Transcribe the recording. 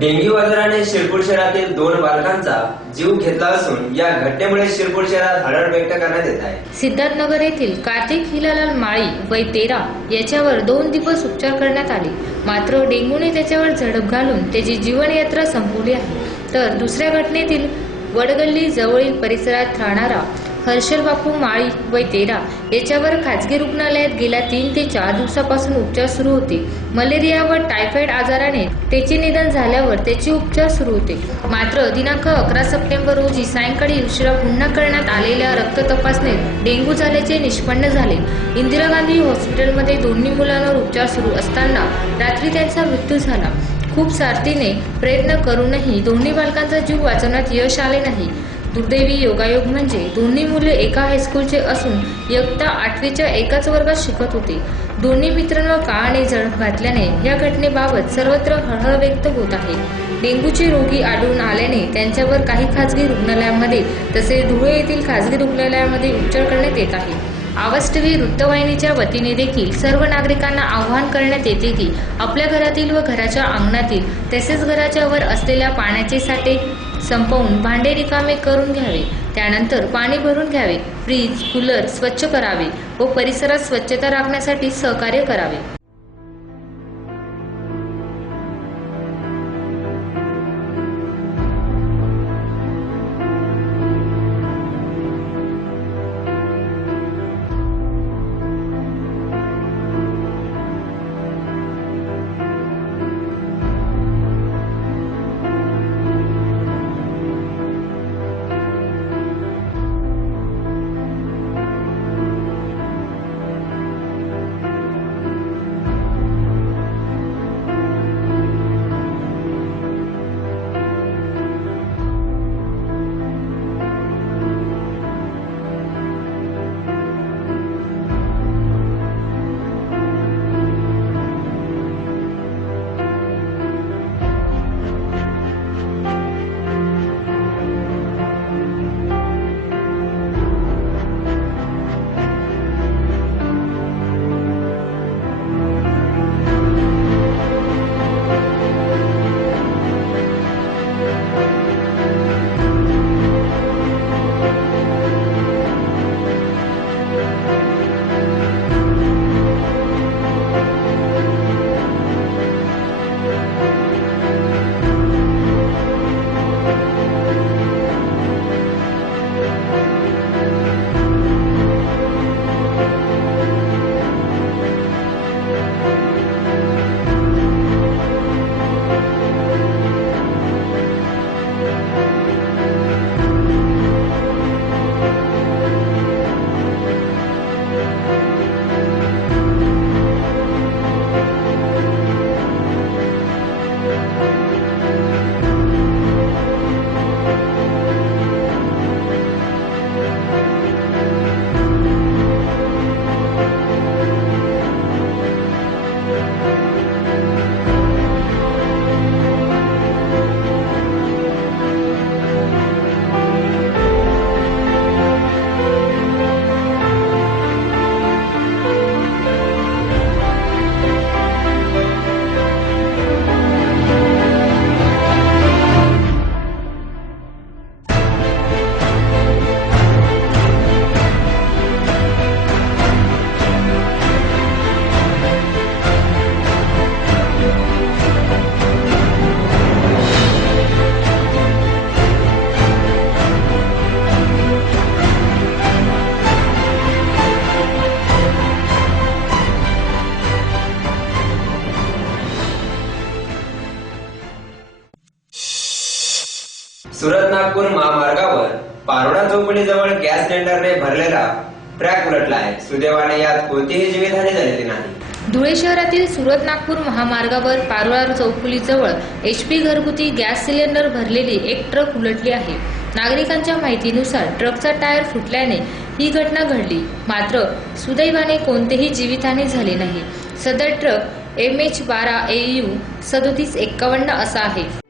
Dengue आजाराने शिरपूर शहरातील 2 बालकांचा जीव घेतला असून या घटनेमुळे शिरपूर शहरात हळहळ व्यक्त करण्यात येत आहे। सिद्धार्थनगर येथील कार्तिक हिलालाल माळी वय 13 याच्यावर 2 दिवस उपचार करण्यात आले, मात्र डेंग्यूने त्याच्यावर झडप घालून त्याची जीवनयात्रा संपवली आहे। तर दुसऱ्या घटनेतील वडगल्ली जवळील परिसरात राहणारा हर्षल बापू माळी वय 13 याच्यावर खाजगी रुग्णालयात गेल्या 3 ते 4 दिवसापासून उपचार सुरू होते। मलेरिया व टायफॉइड आजाराने त्याचे निधन झाल्यावर त्याचे उपचार सुरू होते, मात्र दिनांक 11 सप्टेंबर रोजी सायंकाळी उशिरा पुन्हा करण्यात आलेल्या रक्त तपासणीत डेंग्यू झाल्याचे निष्पन्न झाले। इंदिरा गांधी हॉस्पिटलमध्ये दोन्ही मुलांवर उपचार सुरू असताना रात्री त्यांचा मृत्यू झाला। खूप साथीने प्रयत्न करूनही दोन्ही बालकांचा जीव वाचवण्यात यश आले नाही। दुर्दैवी योगायोग म्हणजे दोन्ही मुले एका हायस्कूलचे असून इयत्ता 8वीच्या एकाच वर्गात शिकत होते। दोन्ही मित्रांवर काळाने झडप घातल्याने या घटनेबाबत सर्वत्र हळहळ व्यक्त होत आहे। डेंग्यूचे रोगी आढळून आल्याने त्यांच्यावर काही खासगी रुग्णालयांमध्ये तसेच धुळे येथील खासगी रुग्णालयामध्ये उपचार करण्यात येत आहे। आवाज टीव्ही वृत्तवाहिनीच्या वतीने देखील सर्व नागरिकांना आवाहन करण्यात येते की आपल्या घरातील व घराच्या अंगणातील तसेच घराच्या वर असलेल्या पाण्याचे साठे संपवून भांडे रिकामे करून घ्यावे, त्यानंतर पाणी भरून घ्यावे, फ्रीज कूलर स्वच्छ करावे व परिसरात स्वच्छता राखण्यासाठी सहकार्य करावे। सुरत नागपूर महामार्गावर पारोडा चौकडीजवळ गॅस सिलेंडरने भरलेला ट्रक उलटला आहे। सुदैवाने यात कोणतीही जीवितहानी झालेली नाही। धुळे शहरातील सुरत नागपूर महामार्गावर पारोळा चौफुलीजवळ HP घरगुती गॅस सिलेंडर भरलेली एक ट्रक उलटली आहे। नागरिकांच्या माहितीनुसार ट्रकचा टायर फुटल्याने ही घटना घडली, मात्र सुदैवाने कोणतीही जीवितहानी झाली नाही। सदर ट्रक MH12 AU 3751 असा आहे।